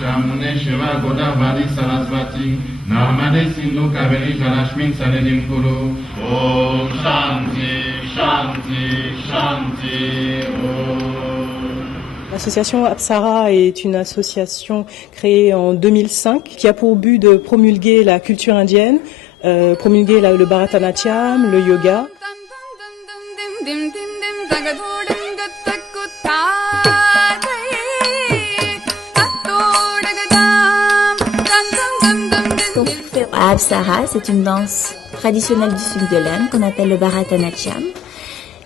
Chamune Shiva Godavari Sarasvati Narmade Sindhu Kaveri Jalashmin Saredim Kuru Om Shanti Shanti Shanti Om. L'association Apsara est une association créée en 2005 qui a pour but de promulguer la culture indienne, promulguer le Bharatanatyam, le yoga. Apsara, c'est une danse traditionnelle du sud de l'Inde qu'on appelle le Bharatanatyam,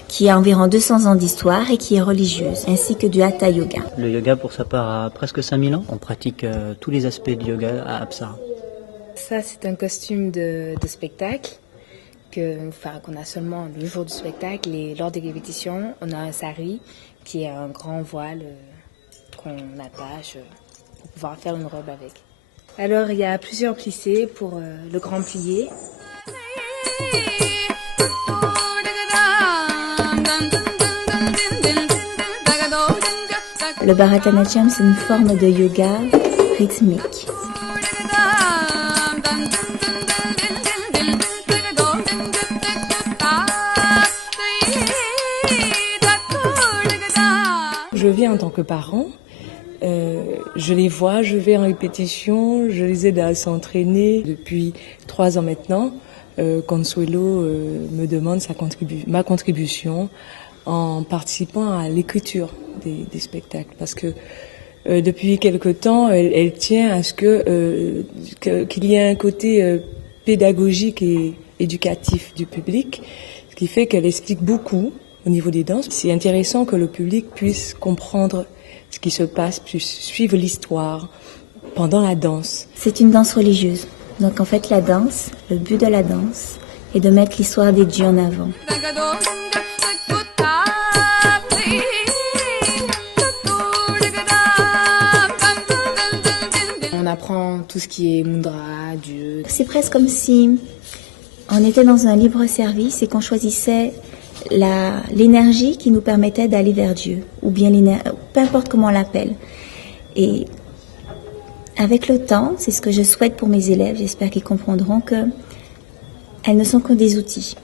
qui a environ 200 ans d'histoire et qui est religieuse, ainsi que du Hatha Yoga. Le yoga, pour sa part, a presque 5000 ans. On pratique tous les aspects du yoga à Apsara. Ça, c'est un costume de spectacle qu'on a seulement le jour du spectacle. Et lors des répétitions, on a un sari qui est un grand voile qu'on attache pour pouvoir faire une robe avec. Alors, il y a plusieurs plissés pour le grand plié. Le Bharatanatyam, c'est une forme de yoga rythmique. Je viens en tant que parent. Je les vois, je vais en répétition, je les aide à s'entraîner. Depuis 3 ans maintenant, Consuelo me demande ma contribution en participant à l'écriture des spectacles. Parce que depuis quelque temps, elle tient à ce qu'il y ait un côté pédagogique et éducatif du public, ce qui fait qu'elle explique beaucoup au niveau des danses. C'est intéressant que le public puisse comprendre ce qui se passe, puisse suivre l'histoire pendant la danse. C'est une danse religieuse. Donc en fait, la danse, le but de la danse est de mettre l'histoire des dieux en avant. On apprend tout ce qui est mudra, Dieu. C'est presque comme si on était dans un libre service et qu'on choisissait l'énergie qui nous permettait d'aller vers Dieu, ou bien peu importe comment on l'appelle. Et avec le temps, c'est ce que je souhaite pour mes élèves, j'espère qu'ils comprendront que elles ne sont que des outils,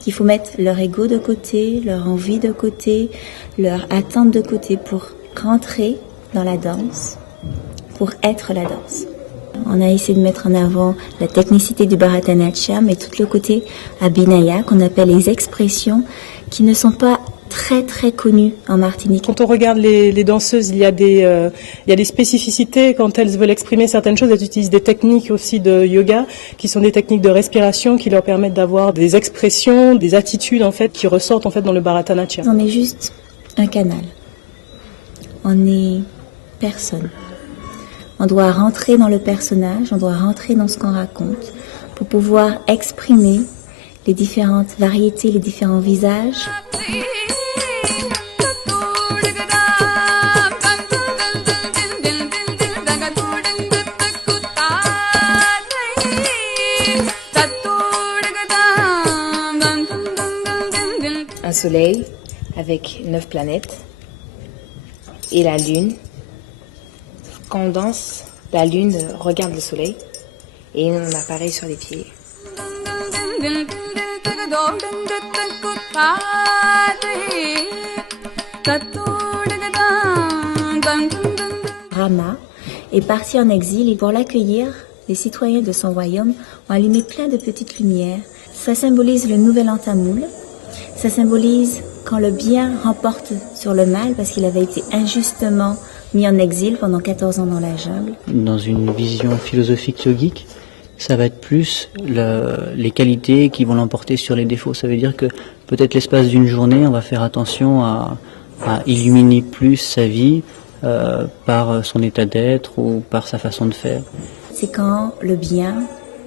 qu'il faut mettre leur ego de côté, leur envie de côté, leur attente de côté pour rentrer dans la danse, pour être la danse. On a essayé de mettre en avant la technicité du Bharatanatyam et tout le côté Abhinaya qu'on appelle les expressions qui ne sont pas très très connues en Martinique. Quand on regarde les danseuses, il y a des spécificités. Quand elles veulent exprimer certaines choses, elles utilisent des techniques aussi de yoga qui sont des techniques de respiration qui leur permettent d'avoir des expressions, des attitudes en fait qui ressortent en fait dans le Bharatanatyam. On est juste un canal. On n'est personne. On doit rentrer dans le personnage, on doit rentrer dans ce qu'on raconte pour pouvoir exprimer les différentes variétés, les différents visages. Un soleil avec 9 planètes et la lune. Quand on danse, la lune regarde le soleil et on apparaît sur les pieds. Rama est parti en exil et pour l'accueillir, les citoyens de son royaume ont allumé plein de petites lumières. Ça symbolise le nouvel an tamoul. Ça symbolise quand le bien remporte sur le mal parce qu'il avait été injustement mis en exil pendant 14 ans dans la jungle. Dans une vision philosophique yogique, ça va être plus les qualités qui vont l'emporter sur les défauts. Ça veut dire que peut-être l'espace d'une journée, on va faire attention à illuminer plus sa vie par son état d'être ou par sa façon de faire. C'est quand le bien,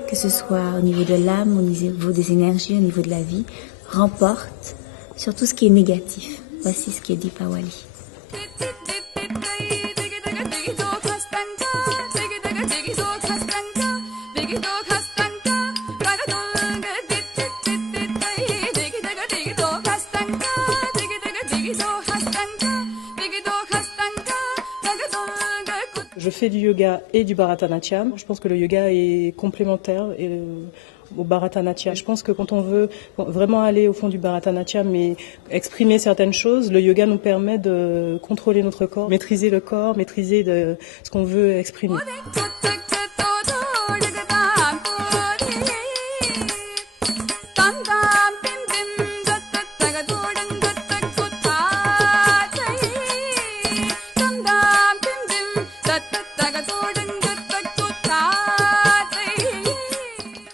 que ce soit au niveau de l'âme, au niveau des énergies, au niveau de la vie, remporte sur tout ce qui est négatif. Voici ce qui est Dipawali. fait du yoga et du Bharatanatyam. Je pense que le yoga est complémentaire au Bharatanatyam. Je pense que quand on veut vraiment aller au fond du Bharatanatyam et exprimer certaines choses, le yoga nous permet de contrôler notre corps, maîtriser le corps, maîtriser ce qu'on veut exprimer.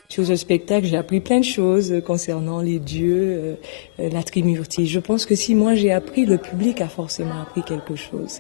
Sur ce spectacle, j'ai appris plein de choses concernant les dieux, la Trimurti. Je pense que si moi j'ai appris, le public a forcément appris quelque chose.